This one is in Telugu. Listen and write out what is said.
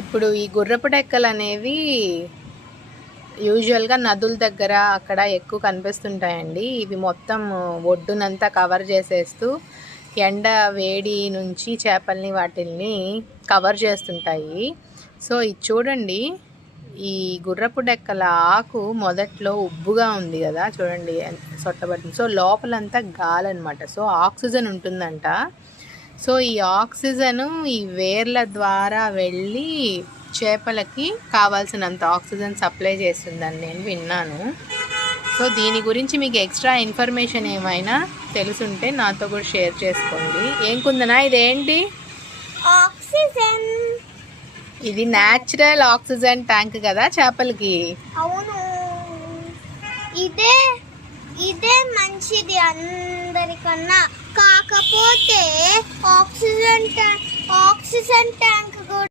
ఇప్పుడు ఈ గుర్రపు డెక్కలు అనేవి యూజువల్గా నదుల దగ్గర అక్కడ ఎక్కువ కనిపిస్తుంటాయండి. ఇవి మొత్తం ఒడ్డునంతా కవర్ చేసేస్తూ ఎండ వేడి నుంచి చేపల్ని వాటిల్ని కవర్ చేస్తుంటాయి. సో ఇది చూడండి, ఈ గుర్రపు డెక్కల ఆకు మొదట్లో ఉబ్బుగా ఉంది కదా, చూడండి సొట్టబడుతుంది. సో లోపలంతా గాలి అనమాట. సో ఆక్సిజన్ ఉంటుందంట. సో ఈ ఆక్సిజను ఈ వేర్ల ద్వారా వెళ్ళి చేపలకి కావాల్సినంత ఆక్సిజన్ సప్లై చేస్తుందని నేను విన్నాను. సో దీని గురించి మీకు ఎక్స్ట్రా ఇన్ఫర్మేషన్ ఏమైనా తెలుసుంటే నాతో కూడా షేర్ చేసుకోండి. ఏం కుందనా ఇదేంటి? ఆక్సిజన్. ఇది న్యాచురల్ ఆక్సిజన్ ట్యాంక్ కదా చేపలకి. అవును, ఇదే మంచిది అందరికన్నా. కాకపోతే ఆక్సిజన్ ట్యాంక్